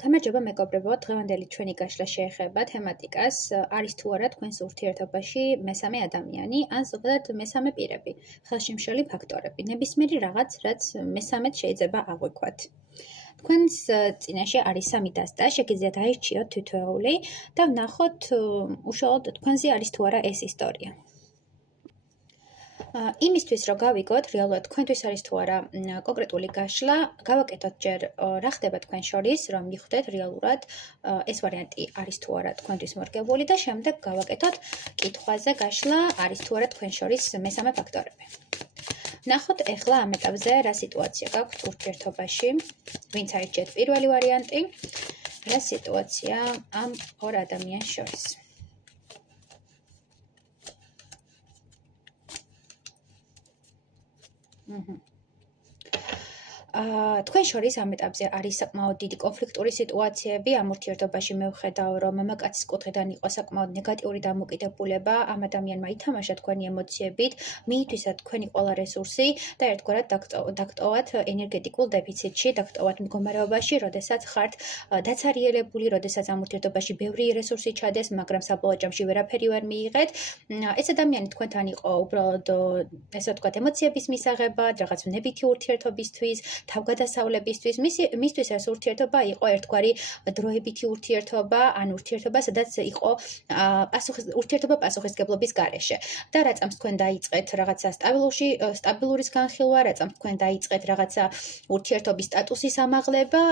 გამარჯობა მეგობრებო, დღევანდელი ჩვენი გაშლა შეეხება თემატიკას არის თუ არა თქვენს ურთიერთობაში მესამე ადამიანი ან ზოგადად მესამე პირები, ხელშემშლელი ფაქტორები, ნებისმიერი რაღაც, რაც მესამედ შეიძლება აღვიქვათ. თქვენს წინაშე არის სამი დასტა, შეგიძლიათ აირჩიოთ თითოეული და ვნახოთ უშუალოდ თქვენზე არის თუ არა ეს ისტორია. იმისთვის რომ გავიგოთ რეალურად თქვენთვის არის თუ არა კონკრეტული გაშლა, გავაკეთოთ ჯერ რა ხდება თქვენ შორის, რომ მიხვდეთ რეალურად ეს ვარიანტი არის თუ არა თქვენთვის მორგებული და შემდეგ გავაკეთოთ კითხვაზე გაშლა არის თუ არა თქვენ შორის მესამე ფაქტორები. ნახოთ ახლა ამ ეტაპზე რა სიტუაცია გაქვთ ურთიერთობაში, ვინც აირჩიეთ პირველი ვარიანტი, რა სიტუაცია ამ ორ ადამიანს შორის. თქვენ შორის ამ ეტაპზე არის საკმაოდ დიდი კონფლიქტური სიტუაციები ამ ურთიერთობაში მე ვხედავ რომ მამაკაცის კუთხიდან იყო საკმაოდ ნეგატიური დამოკიდებულება ამ ადამიანმა ითამაშა თქვენი ემოციებით მიითვისა თქვენი ყველა რესურსი და ერთგვარად დაგტოვათ ენერგეტიკულ დეფიციტში დაგტოვათ მდგომარეობაში როდესაც ხართ დაცარიელებული როდესაც ამ ურთიერთობაში ბევრი რესურსი ჩადეს მაგრამ საბოლოო ჯამში ვერაფერი ვერ მიიღეთ ეს ადამიანი თქვენთან იყო უბრალოდ ესე ვთქვათ ემოციების მისაღებად რაღაც ვნებითი ურთიერთობისთვის თავგადასავლებისთვის მისთვის ეს ურთიერთობა იყო ერთგვარი დროებითი ურთიერთობა ან ურთიერთობა სადაც იყო ურთიერთობა პასუხისმგებლობის გარეშე და რაწამს თქვენ დაიწყეთ რაღაცა სტაბილურის განხილვა რაწამს თქვენ დაიწყეთ რაღაცა ურთიერთობის სტატუსის ამაღლება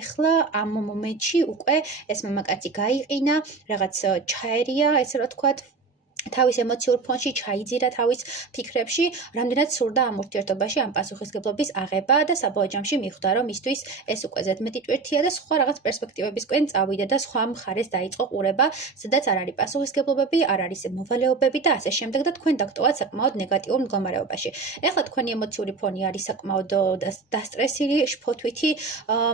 ეხლა ამ მომენტში უკვე ეს მამაკაცი გაიყინა რაღაც ჩაერია ესე რომ ვთქვათ თავის ემოციურ ფონში ჩაიძირა თავის ფიქრებში, რამდენად სურდა ამ ურთიერთობაში ამ პასუხისმგებლობის აღება და საბოლოო ჯამში მიხვდა, რომ მისთვის ეს უკვე ზედმეტი ტვირთია და სხვა რაღაც პერსპექტივებისკენ წავიდა და სხვა მხარეს დაიწყო ყურება, სადაც არ არის პასუხისმგებლობები, არ არის მოვალეობები და ასე შემდეგ და თქვენ დაგტოვათ საკმაოდ ნეგატიურ მდგომარეობაში. ეხლა თქვენი ემოციური ფონი არის საკმაოდ დასტრესილი, შფოთვითი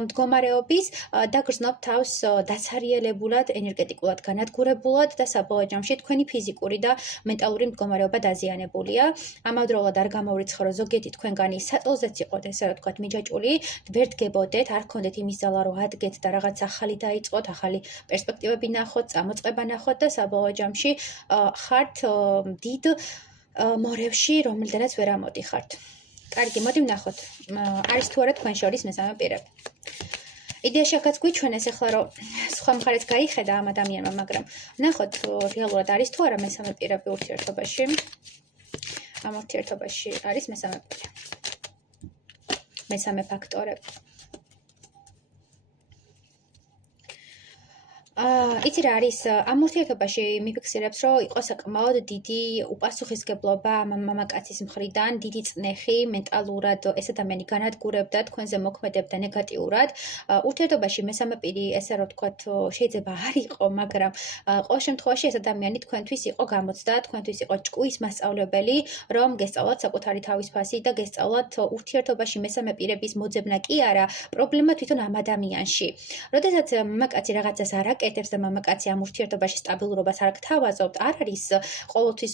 მდგომარეობის და გრძნობთ თავს დაცარიელებულად, ენერგეტიკულად განადგურებულად და საბოლოო ჯამში თქვენი ფიზიკური და მენტალური მდგომარეობა დაზიანებულია. ამავდროულად არ გამოვრიცხო, რომ ზოგიერთი თქვენგანი საწოლზეც იყოთ, ესე რომ ვთქვათ, მიჯაჭული, ვერ დგებოდეთ, არ გქონდეთ იმის ძალა, რომ ადგეთ და რაღაც ახალი დაიწყოთ, ახალი პერსპექტივები ნახოთ, წამოწყება ნახოთ და საბოლოო ჯამში ხართ დიდ მორევში, რომელთანაც ვერ ამოდიხართ. კარგი, მოდი ვნახოთ, არის თუ არა თქვენ შორის მესამე პირები. იდეაში აქაც გვიჩვენეს ახლა რომ სხვა მხარეც გაიხედა ამ ადამიანმა, მაგრამ ნახოთ რეალურად არის თუ არა მესამე პირები ურთიერთობაში. ამ ურთიერთობაში არის მესამე პირი. მესამე ფაქტორები. იცი რა არის ამ ურთიერთობაში მიფიქსირებს რომ იყო საკმაოდ დიდი უპასუხისმგებლობა მამაკაცის მხრიდან, დიდი წნეხი მენტალურად ეს ადამიანი განადგურებდა, თქვენზე მოქმედებდა ნეგატიურად. ურთიერთობაში მესამე პირი ესე რომ ვთქვათ შეიძლება არ იყო, მაგრამ ყოველ შემთხვევაში ეს ადამიანი თქვენთვის იყო გამოცდა, თქვენთვის იყო ჭკუის მასწავლებელი, რომ გესწავლათ საკუთარი თავის ფასი და გესწავლათ ურთიერთობაში მესამე პირების მოძებნა კი არა, პრობლემა თვითონ ამ ადამიანში. როდესაც მამაკაცი რაღაცას არ აკეთებს და მამაკაცი ამ ურთიერთობაში სტაბილურობას არ გთავაზობთ, არ არის ყოველთვის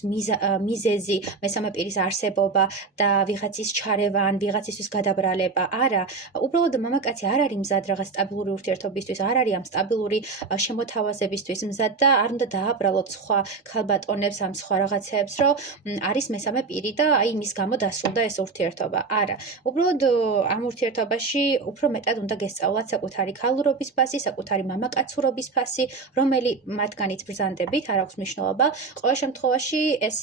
მიზეზი მესამე პირის არსებობა და ვიღაცის ჩარევა ან ვიღაცისთვის გადაბრალება. არა, უბრალოდ მამაკაცი არ არის მზად რაღაც სტაბილური ურთიერთობისთვის, არ არის ამ სტაბილური შემოთავაზებისთვის მზად და არ უნდა დააბრალოთ სხვა ქალბატონებს ამ სხვა რაღაცეებს, რომ არის მესამე პირი და აი მის გამო დასრულდა ეს ურთიერთობა. არა, უბრალოდ ამ ურთიერთობაში უფრო მეტად უნდა გესწავლათ საკუთარი ქალურობის ფასი, საკუთარი მამაკაცურობის ფასი, რომელი მათგანიც ბრძანდებით, არ აქვს მნიშვნელობა. ყოველ შემთხვევაში ეს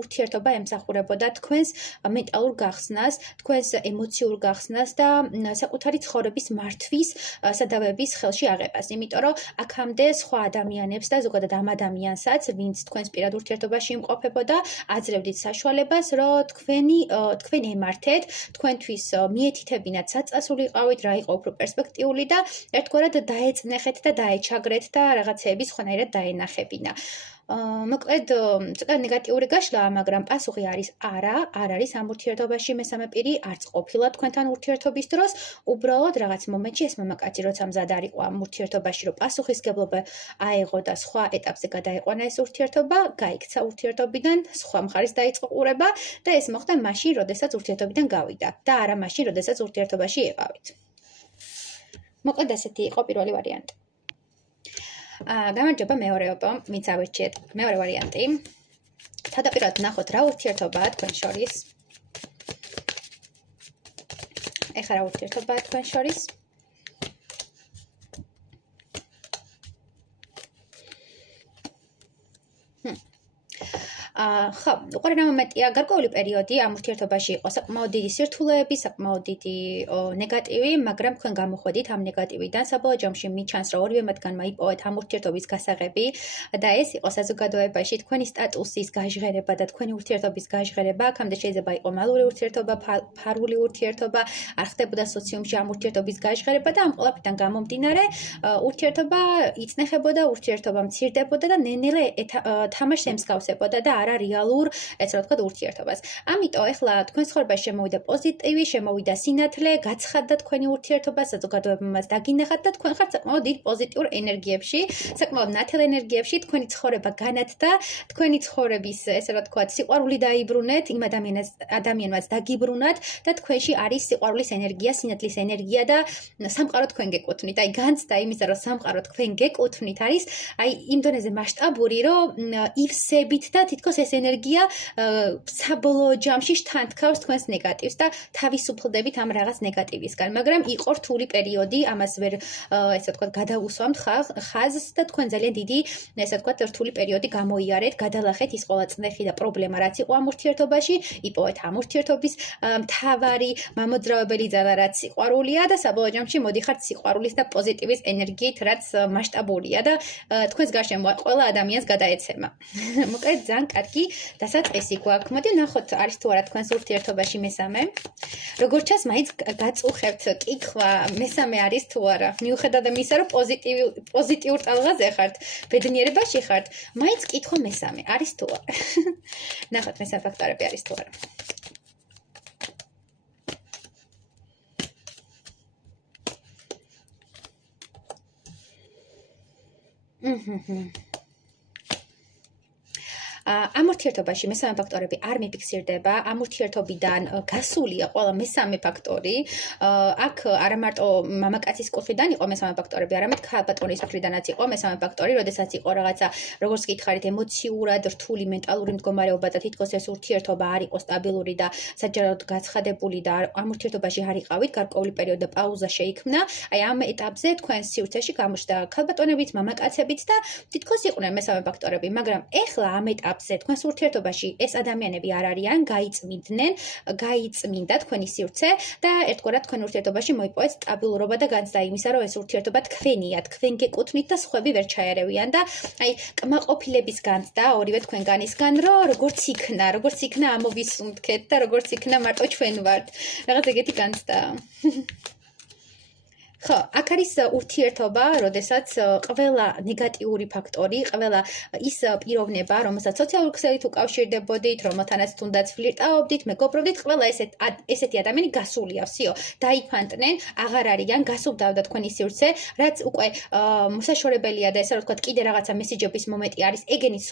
ურთიერთობა ემსახურებოდა თქვენს მენტალურ გახსნას, თქვენს ემოციურ გახსნას და საკუთარი ცხოვრების მართვის სადავების ხელში აღებას. იმიტომ რომ აქამდე სხვა ადამიანებს და ზოგადად ამ ადამიანსაც, ვინც თქვენს პირად ურთიერთობაში იმყოფებოდა, აძლევდით საშუალებას, რომ თქვენ ემართეთ, თქვენთვის მიეთითებინათ საწასულიყავით, რა იყო უფრო პერსპექტიული და ერთგვარად დაეწნეხეთ და დაეჩაგრეთ და რაღაცეები სხვანაირად დაენახებინა. მოკლედ ცოტა ნეგატიური გაშლა, მაგრამ პასუხი არის არა, არ არის ამ ურთიერთობაში მესამე პირი, არც ყოფილა თქვენთან ურთიერთობის დროს, უბრალოდ რაღაც მომენტში ეს მამაკაცი როცა მზად არ იყო ამ ურთიერთობაში, რომ პასუხისმგებლობა აეღო და სხვა ეტაპზე გადაეყვანა ეს ურთიერთობა, გაიქცა ურთიერთობიდან, სხვა მხარეს დაიწყო ყურება და ეს მოხდა მაშინ, როდესაც ურთიერთობიდან გავიდა და არა მაშინ, როდესაც ურთიერთობაში იყავით. მოკლედ ასეთი იყო პირველი ვარიანტი. გამარჯობა მეორეობა, ვინც ავირჩიეთ მეორე ვარიანტი. თავდაპირველად ნახოთ რა ურთიერთობაა თქვენ შორის. ეხლა რა ურთიერთობაა თქვენ შორის? ხო, უყურე რა მომენტია, გარკვეული პერიოდი ამ ურთიერთობაში იყო საკმაოდ დიდი სირთულეები, საკმაოდ დიდი ნეგატივი, მაგრამ თქვენ გამოხვედით ამ ნეგატივიდან, საბოლოო ჯამში მიჩანს, რომ ორივე მათგანმა იპოვეთ ამ ურთიერთობის გასაღები და ეს იყო საზოგადოებაში თქვენი სტატუსის გაჟღერება და თქვენი ურთიერთობის გაჟღერება. აქამდე შეიძლება იყო მალური ურთიერთობა, ფარული ურთიერთობა, არ ხდებოდა სოციუმში ამ ურთიერთობის გაჟღერება და ამ ყველაფერთან გამომდინარე, ურთიერთობა იწნეხებოდა, ურთიერთობა მცირდებოდა და ნელ-ნელა თამაშს ემსგავსებოდა და არა რეალურ, έτσι რა ვთქვათ, ურთიერთობას. ამიტომ ეხლა თქვენ ცხოვრებაში შემოვიდა პოზიტივი, შემოვიდა სინათლე, გაცხადდა თქვენი ურთიერთობა, საზოგადოებამ მას დაგინახათ და თქვენ ხართ საკმაოდ დიდ პოზიტიურ ენერგიებში, საკმაოდ ნათელ ენერგიებში, თქვენი ცხოვრება განათდა, თქვენი ცხოვრების, ესე რა ვთქვათ, სიყვარული დაიბრუნეთ, იმ ადამიანმაც დაგიბრუნათ და თქვენში არის სიყვარულის ენერგია, სინათლის ენერგია და სამყარო თქვენ გეკუთვნით. აი განცდა იმისა, რომ სამყარო თქვენ გეკუთვნით არის, აი იმ დონეზე მასშტაბური, რომ ივსებით და თითქოს ეს ენერგია საბოლოო ჯამში შთანთქავს თქვენს ნეგატივს და თავისუფლდებით ამ რაღაც ნეგატივისგან, მაგრამ იყო რთული პერიოდი, ამას ვერ ესე ვთქვათ, გადავუსვამთ ხაზს და თქვენ ძალიან დიდი, ესე ვთქვათ, რთული პერიოდი გამოიარეთ, გადალახეთ ის ყველა წნეხი და პრობლემა, რაც იყო ამ ურთიერთობაში, იპოვეთ ამ ურთიერთობის მთავარი მამოძრავებელი ძალა, რაც სიყვარულია და საბოლოო ჯამში მოდიხართ სიყვარულის და პოზიტივის ენერგიით, რაც მასშტაბურია და თქვენს გარშემო ყველა ადამიანს გადაეცემა. მოკლედ ძალიან კარგი დასაწყისი გვაქვს. მოდი ნახოთ, არის თუ არა თქვენს ურთიერთობაში მესამე. როგორც ჩანს, მაინც გაწუხებთ კითხვა, მესამე არის თუ არა. მიუხედავად იმისა, რომ პოზიტიურ ტალღაზე ხართ, ბედნიერებაში ხართ, მაინც კითხვა მესამე არის თუ არა. ნახოთ, მესამე ფაქტორები არის თუ არა. ამ ურთიერთობაში მესამე ფაქტორები არ მიფიქსირდება, ამ ურთიერთობიდან გასულია ყველა მესამე ფაქტორი. აქ არა მარტო მამაკაცის კუთხიდან იყო მესამე ფაქტორები, არამედ ქალბატონის მხრიდანაც იყო მესამე ფაქტორი, როდესაც იყო რაღაცა, როგორც გითხარით, ემოციურად რთული მენტალური მდგომარეობა და თითქოს ეს ურთიერთობა არ იყო სტაბილური და საჯაროდ გაცხადებული და ამ ურთიერთობაში არ იყავით, გარკვეული პერიოდი და პაუზა შეიქმნა. აი ამ ეტაპზე თქვენ სივრცეში გამოჩნდა ქალბატონებიც, მამაკაცებიც და თითქოს იყვნენ მესამე ფაქტორები, მაგრამ ეხლა ამ ეტაპზე თქვენს ურთიერთობაში ეს ადამიანები არ არიან, გაიწმინდა თქვენი სივრცე და ერთგვარად თქვენ ურთიერთობაში მოიპოვეთ სტაბილურობა და განცდა იმისა, რომ ეს ურთიერთობა თქვენია, თქვენ გეკუთვნით და სხვები ვერ ჩაერევიან და აი კმაყოფილების განცდა ორივე თქვენგანისგან, რომ როგორც იქნა ამოვისუნთქეთ და როგორც იქნა მარტო ჩვენ ვართ. რაღაც ეგეთი განცდა. ხო, აქ არის ურთიერთობა, როდესაც ყველა ნეგატიური ფაქტორი, ყველა ის პიროვნება, რომელსაც სოციალურ ქსელით უკავშირდებოდით, რომელთანაც თუნდაც ფლირტაობდით, მეგობრობდით, ყველა ესეთი ადამიანი გასულია, всё, დაიფანტნენ, აღარ არიან, გასულდავდა თქვენი სივრცე, რაც უკვე მოსაშორებელია და ესე რა ვთქვათ, კიდე რაღაცა მესიჯების მომენტი არის, ეგენით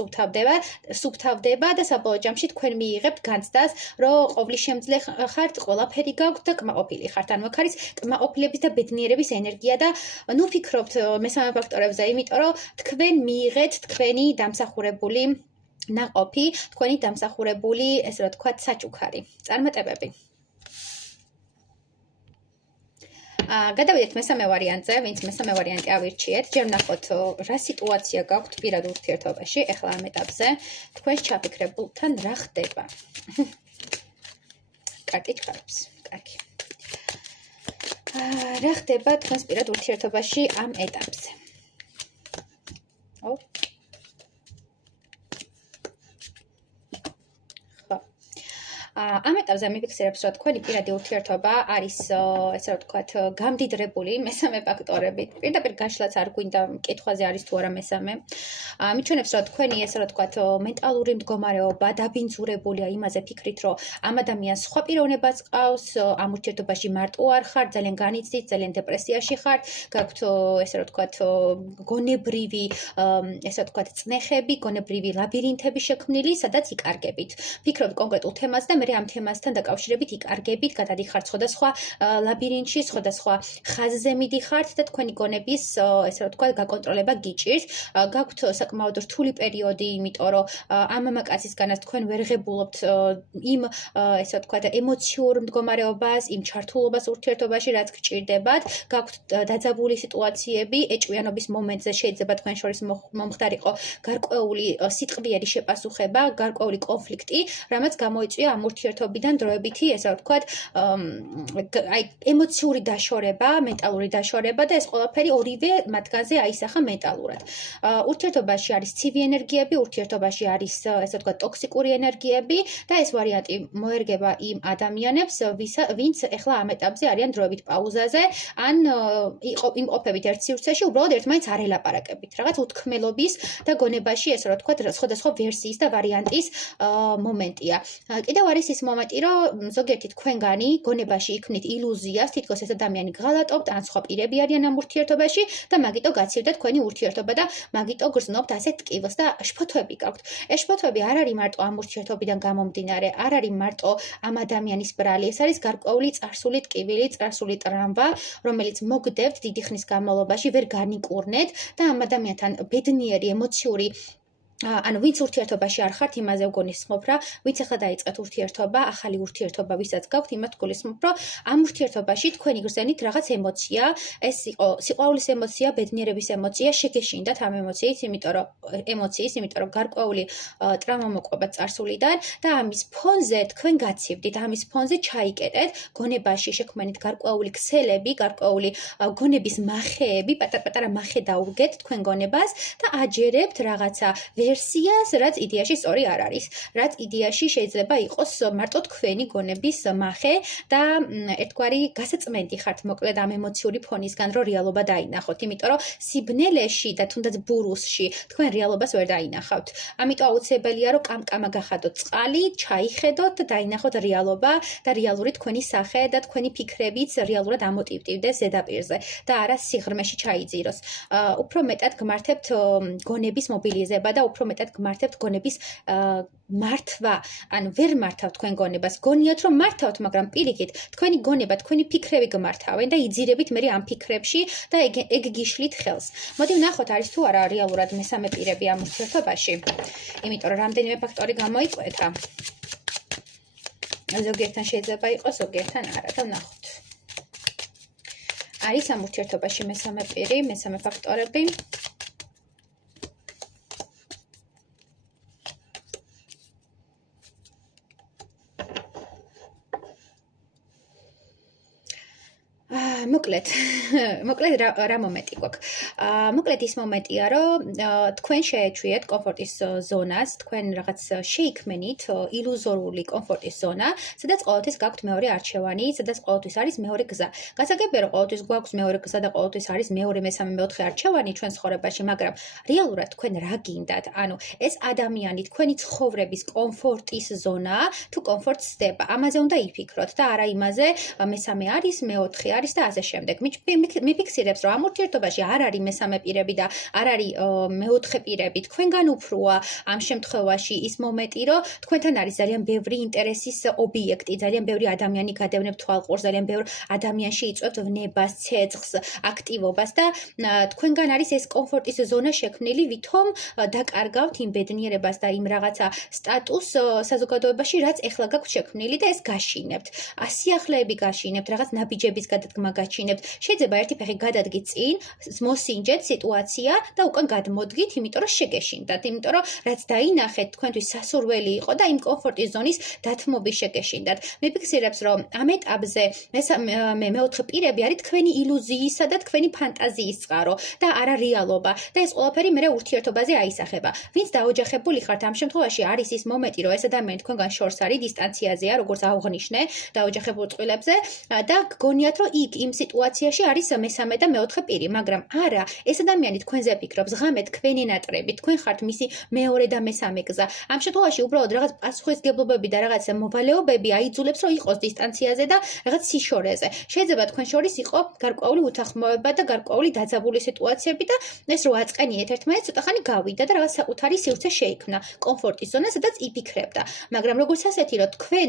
სუფთავდება და საბოლოო ჯამში თქვენ მიიღებთ განცდას, რომ ყოვლის შემძლე ხართ, ყველაფერი გაქვთ და კმაყოფილი ხართ. ანუ აქ არის კმაყოფილების და ბედნიერების ენერგია და ნუ ფიქრობთ მესამე ფაქტორებზე, იმიტომ რომ თქვენ მიიღეთ თქვენი დამსახურებული ნაყოფი, თქვენი დამსახურებული, ესე რა ვთქვათ, საჩუქარი, წარმატებები. გადავიდეთ მესამე ვარიანტზე, ვინც მესამე ვარიანტი ავირჩიეთ. ჯერ ვნახოთ რა სიტუაცია გაქვთ პირად ურთიერთობაში, ეხლა ამ ეტაპზე თქვენს ჩაფიქრებულთან რა ხდება. კარტი ჩქარობს. კარგი. რა ხდება თქვენს პირად ურთიერთობაში ამ ეტაპზე? ამ ეტაპზე მიფიქსირებს, რომ თქვენი პირადი ურთიერთობა არის, ესე რა ვთქვათ, გამდიდრებული მესამე ფაქტორებით. პირდაპირ გაშლაც არ გვინდა, კითხვაზე არის თუ არა მესამე. მიჩვენებს, რომ თქვენი, ესე რა ვთქვათ, მენტალური მდგომარეობა დაბინძურებულია იმაზე ფიქრით, რომ ამ ადამიანს სხვა პიროვნებაც ყავს, ამ ურთიერთობაში მარტო არ ხართ, ძალიან განიცდით, ძალიან დეპრესიაში ხართ, გაქვთ, ესე რა ვთქვათ, გონებრივი, ესე რა ვთქვათ, წნეხები, გონებრივი ლაბირინთები შექმნილი, სადაც იკარგებით. ფიქრობთ კონკრეტულ თემას და მე ამ თემასთან დაკავშირებით იკარგებით, გადადიხართ სხვადასხვა ლაბირინთში, სხვადასხვა ხაზზე მიდიხართ და თქვენი გონების ესე რომ თქვა გაკონტროლება გიჭირთ. გაქვთ საკმაოდ რთული პერიოდი, იმიტომ რომ ამ მამაკაცისგანაც თქვენ ვერ ღებულობთ იმ ესე ვთქვა ემოციურ მდგომარეობას, იმ ჩართულობას ურთიერთობაში, რაც გჭირდებათ. გაქვთ დაძაბული სიტუაციები, ეჭვიანობის მომენტზე შეიძლება თქვენ შორის მომხდარიყო გარკვეული სიტყვიერი შეპასუხება, გარკვეული კონფლიქტი, რამაც გამოიწვია ამ ურთიერთობიდან დროებითი, ესე ვთქვა, აი ემოციური დაშორება, მენტალური დაშორება და ეს ყველაფერი ორივე მათგანზე აისახა მენტალურად. ურთიერთობაში არის ცივი ენერგიები, ურთიერთობაში არის ესე ვთქვა ტოქსიკური ენერგიები და ეს ვარიანტი მოერგება იმ ადამიანებს, ვინც ეხლა ამ ეტაპზე არიან დროებით პაუზაზე, ან იმყოფებით ერთ სივრცეში, უბრალოდ ერთმანეთს არ ელაპარაკებით. რაღაც უთქმელობის და გონებაში ესე რომ ვთქვა სხვადასხვა ვერსიის და ვარიანტის მომენტია. კიდევ არის ის მომენტი, რომ ზოგიერთი თქვენგანი გონებაში იქმნით ილუზიას, თითქოს ეს ადამიანი გღალატობთ, ან სხვა პირები არიან ამ ურთიერთობაში და მაგიტო გაცივდა თქვენი ურთიერთობა და მაგიტო გრძნობთ ასე ტკივილს და შფოთვები გაქვთ. ეს შფოთვები არ არის მარტო ამ ურთიერთობიდან გამომდინარე, არ არის მარტო ამ ადამიანის ბრალი, ეს არის გარკვეული წარსული ტკივილი, წარსული ტრამვა, რომელიც მოგდებთ დიდი ხნის განმავლობაში, ვერ განიკურნეთ და ამ ადამიანთან ბედნიერი ემოციური ანუ ვინც ურთიერთობაში არ ხართ, იმაზე ვგონისმობ რა, ვინც ახლა დაიწყეთ ურთიერთობა, ახალი ურთიერთობა, ვისაც გაქვთ, იმათ გულისხმობ, რომ ამ ურთიერთობაში თქვენი გრძნით რაღაც ემოცია, ეს იყო სიყვარულის ემოცია, ბედნიერების ემოცია, შეგეშინდათ ამ ემოციის, იმიტომ რომ გარკვეული ტრამა მოყვება წარსულიდან და ამის ფონზე თქვენ გაცივდით, ამის ფონზე ჩაიკეტეთ გონებაში შექმნით გარკვეული ქსელები, გარკვეული გონების მახეები, პატარ-პატარა მახე დაუგეთ თქვენ გონებას და აჯერებთ რაღაცა ვერსიას, რაც იდეაში სწორი არ არის, რაც იდეაში შეიძლება იყოს მარტო თქვენი გონების მახე და ერთგვარი გასაწმენდი ხართ მოკლედ ამ ემოციური ფონისგან, რომ რეალობა დაინახოთ, იმიტომ რომ სიბნელეში და თუნდაც ბურუსში თქვენ რეალობას ვერ დაინახავთ. ამიტომ აუცილებელია, რომ კამკამა გახადოთ წყალი, ჩაიხედოთ და დაინახოთ რეალობა და რეალური თქვენი სახე და თქვენი ფიქრებიც რეალურად ამოტივტივდეს ზედაპირზე და არა სიღრმეში ჩაიძიროს. უფრო მეტად გმართებთ გონების მობილიზება და უფრო მეტად გმართებთ გონების მართვა, ანუ ვერ მართავთ თქვენ გონებას, გონიათ რომ მართავთ, მაგრამ პირიქით, თქვენი გონება, თქვენი ფიქრები გმართავენ და იძირებით მე ამ ფიქრებში და ეგ გიშლით ხელს. მოდი ვნახოთ, არის თუ არა რეალურად მესამე პირები ამ ურთიერთობაში, იმიტომ რომ რამდენიმე ფაქტორი გამოიკვეთა. ზოგიერთთან შეიძლება იყოს, ზოგიერთთან არა და ვნახოთ. არის ამ ურთიერთობაში მესამე პირი, მესამე ფაქტორები. მოკლედ რა მომენტი გვაქვს. მოკლედ ის მომენტია, რომ თქვენ შეეჩვიეთ კომფორტის ზონას, თქვენ რაღაც შეიქმნით ილუზორული კომფორტის ზონა, სადაც ყოველთვის გაქვთ მეორე არჩევანი, სადაც ყოველთვის არის მეორე გზა. გასაგებია, რომ ყოველთვის გვაქვს მეორე გზა და ყოველთვის არის მეორე, მესამე, მეოთხე არჩევანი ჩვენ ცხოვრებაში, მაგრამ რეალურად თქვენ რა გინდათ? ანუ ეს ადამიანი თქვენი ცხოვრების კომფორტის ზონაა, თუ კომფორტს სდება. ამაზე უნდა იფიქროთ და არა იმაზე, მესამე არის, მეოთხე არის და ასე შემდეგ. მიფიქსირებს, რომ ამ ურთიერთობაში არ არის მესამე პირები და არ არის მეოთხე პირები. თქვენგან უფროა ამ შემთხვევაში ის მომენტი, რომ თქვენთან არის ძალიან ბევრი ინტერესის ობიექტი, ძალიან ბევრი ადამიანი გადევნებ თვალყურს, ძალიან ბევრ ადამიანში იწვევთ ვნებას, ცეცხლს, აქტივობას და თქვენგან არის ეს კომფორტის ზონა შექმნილი, ვითომ დაკარგავთ იმ ბედნიერებას და იმ რაღაცა სტატუს საზოგადოებაში, რაც ეხლა გაქვთ შექმნილი და ეს გაშინებთ. სიახლეები გაშინებთ, რაღაც ნაბიჯების გადადგმა გაჩინებთ. შეიძლება ერთი ფეხი გადადგით წინ, მოსინჯეთ სიტუაცია და უკან გადმოდგით, იმიტომ რომ შეგეშინდათ, იმიტომ რომ რაც დაინახეთ, თქვენთვის სასურველი იყო და იმ კომფორტის ზონის დათმობის შეგეშინდათ. მიფიქსირებს, რომ ამ ეტაპზე მეოთხე პირები არის თქვენი ილუზიისა და თქვენი ფანტაზიის წყარო და არა რეალობა და ეს ყველაფერი მე ურთიერთობაზე აისახება. ვინც დაოჯახებული ხართ, ამ შემთხვევაში არის ის მომენტი, რომ ეს ადამიანი თქვენგან შორს არის, დისტანციაზეა, როგორც აღვნიშნე დაოჯახებულ წყვილებზე და გგონიათ, რომ იქ იმ სიტუაციაში არის მესამე და მეოთხე პირი, მაგრამ არა, ეს ადამიანი თქვენზე ფიქრობს, ღამე თქვენი ნატრები, თქვენ ხართ მისი მეორე და მესამე გზა. ამ შემთხვევაში უბრალოდ რაღაც პასუხისგებლობები და რაღაც მოვალეობები აიძულებს, რომ იყოს დისტანციაზე და რაღაც სიშორეზე. შეიძლება თქვენ შორის იყო გარკვეული უთანხმოება და გარკვეული დაძაბული სიტუაციები და ეს რო აწყენიეთ ერთმანეთს, ცოტა ხანი გავიდა და რაღაც საკუთარი სივრცე შეიქმნა, კომფორტის ზონა, სადაც იფიქრებდა. მაგრამ როგორც ასეთი, რომ თქვენ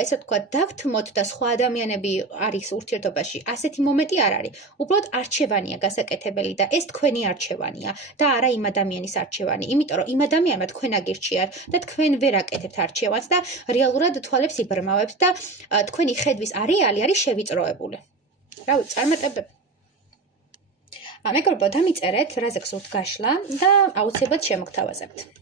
ესე ვთქვათ, დაგთმოთ და სხვა ადამიანები არის ურთიერთობაში, ასეთი მომენტი არ არის. უბრალოდ არჩევანია გასაკეთებელი და ეს თქვენი არჩევანია და არა იმ ადამიანის არჩევანი, იმიტომ რომ იმ ადამიანმა თქვენ აგირჩიათ და თქვენ ვერ აკეთებთ არჩევანს და რეალურად თვალებს იბრმავებთ და თქვენი ხედვის არეალი არის შევიწროებული. რა ვიცი, წარმატებები. მეგობრებო, დამიწერეთ, რაზე გსურთ გაშლა და აუცილებლად შემოგთავაზებთ.